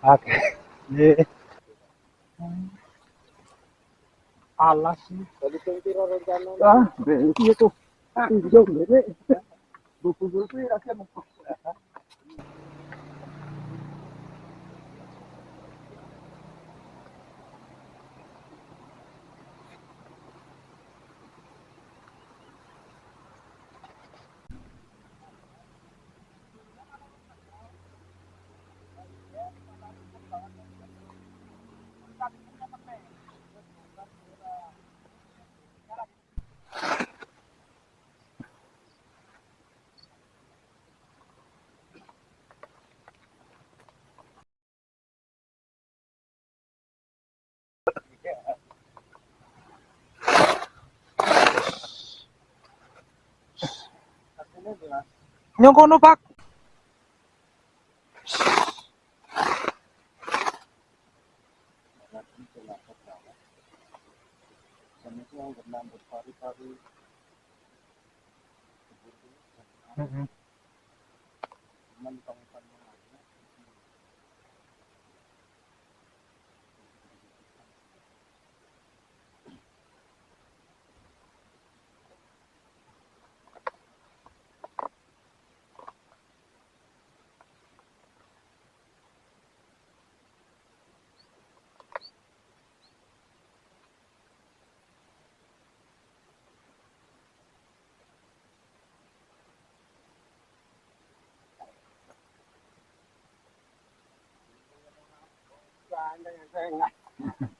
Oke. Iya. Alas sih. Tadi pira rencana. Ah, iya tuh. Jauh bebe. Buku-buku ya kan. Nyong kono, Pak. Heeh.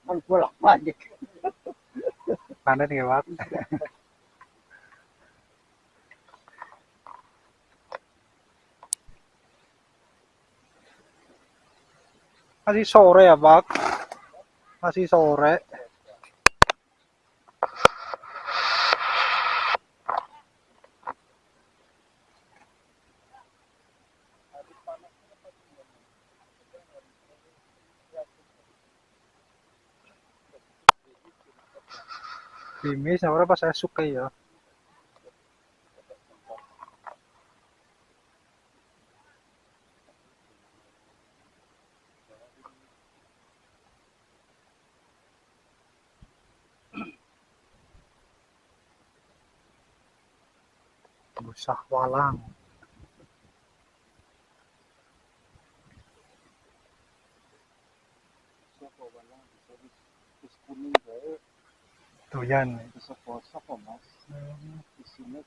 Kan pulang balik. Panen ya, Pak. Masih sore ya, Pak. Masih sore. Bimis ora pas saya suka ya. Busah walang. Sopo walang bisa bis kuning bae. Doyan. Sopo Mas. Di sini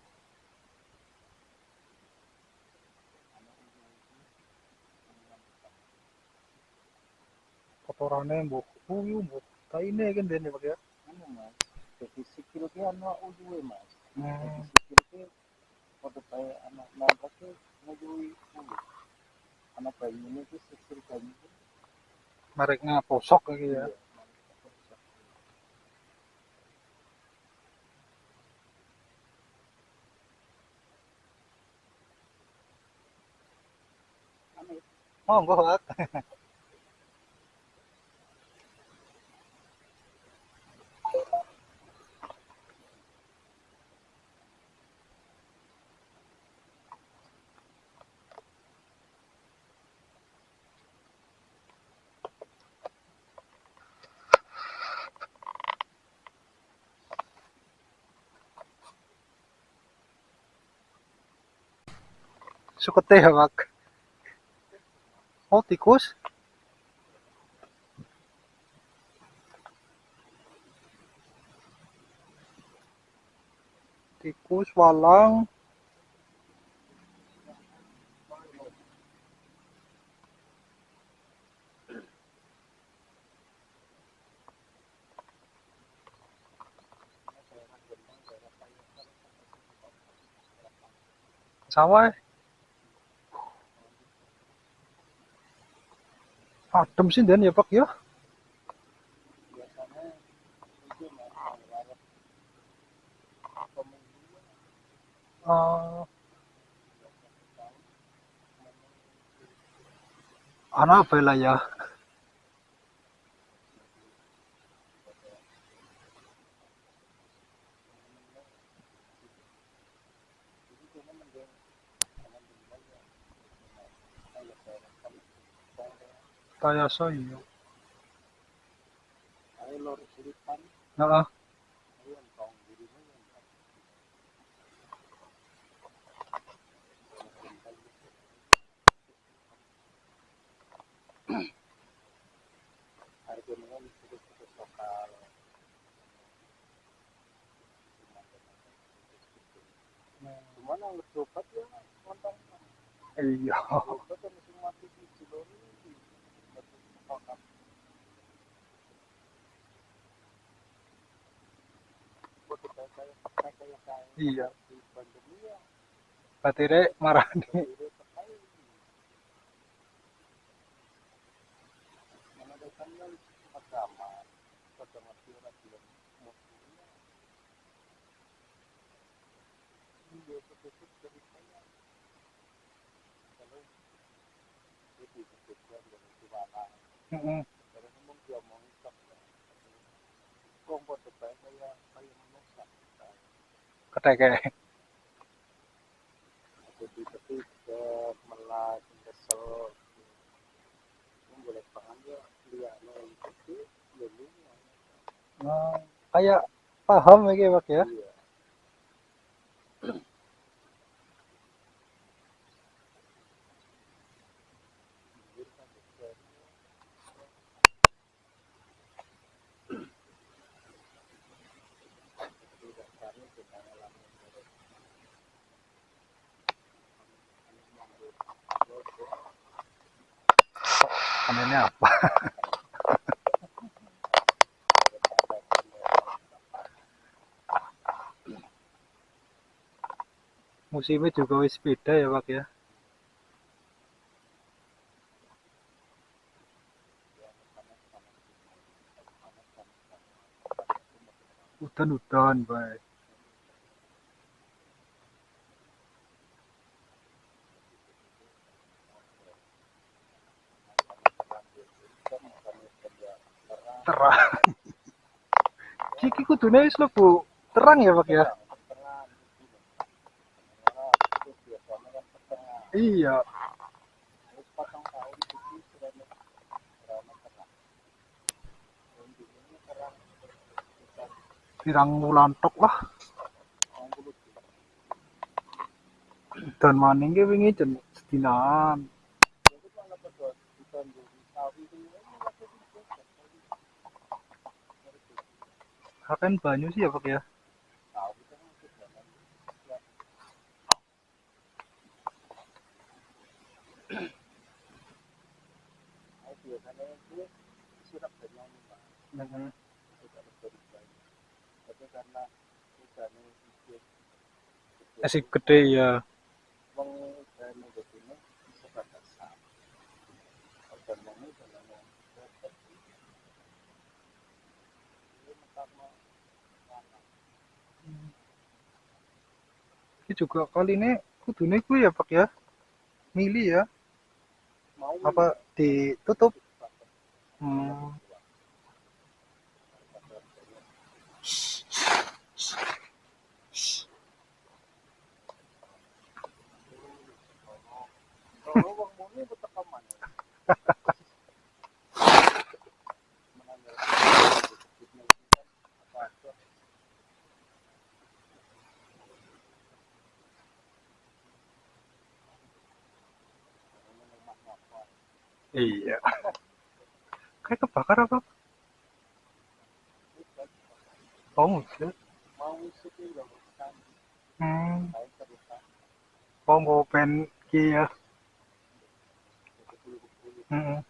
Kotorane mbok kuyu mbok kaine kan dene Pak ya. anu Mas. Jadi sikil ki ana uduwe Mas. Jadi Hmm. sikil ki pada bae anak nangka ki ngujui ulu. Anak bayi ini ki sikil bayi ki. Mereka posok lagi ya. Monggo, Pak. Sukete ya, Pak. Oh, tikus. Tikus, walang. Sama. Adem sih dan ya, Pak ya. biasanya itu memang lewat pemungkiman Eh, tahun anak apa lah ya? jadi kena mending alhamdulillah ya kayak saya Kayak saya. ayo lor selipan Heeh. ayo yang tong dirinya yang harganya cukup lokal cuman yang bersobat ya nonton Iya. bersobat yang musim mati di Cilori lokal buat kayak Iya. di pandemi ya Batire marah nih. berdiri terkait mana datangnya agama orang yang muslimnya dia tertutup dari saya kalau itu kebetulan dari gimana Heeh. karena memang dia mau ngikap kok buat depan saya menusak Keteke. jadi ketika melas kesel boleh paham ya dia yang itu lebihnya Nah, kayak paham ya, Pak ya. iya jadi kan tidak kami kita alami Anehnya apa? Musimnya juga wis beda ya, Pak ya. Udan-udan bae. Terang. Ciki kudune wis mlebu terang ya, Pak ya. pertengahan itu biasanya kan pertengahan Iya, terus potong tahun itu sudah berapa terang ini terang sekitar pirang wulan tok lah. 60 Dan maning ki wingi jen sedinaan. jadi kalau kedua kita di sawi itu ini waktu itu Akan banyu sih ya, Pak ya. sawi kan masih jalan ya biasanya itu sirap dari yang lima Heeh. tidak lebih baik tapi karena hujannya sedikit Asik gede ya. menghujannya di sini sebatas hujan ini dengan yang Ini juga kali ini kudune kuwi ya, Pak ya. Mili ya. mau Apa ditutup? Hmm. kalau uang murni tetap aman. Iya. Kayak kebakar apa? Oh, enggak. Mau isutin nggak berkesan, Hmm. saya terluka, Oh, mau pen kia. Hmm.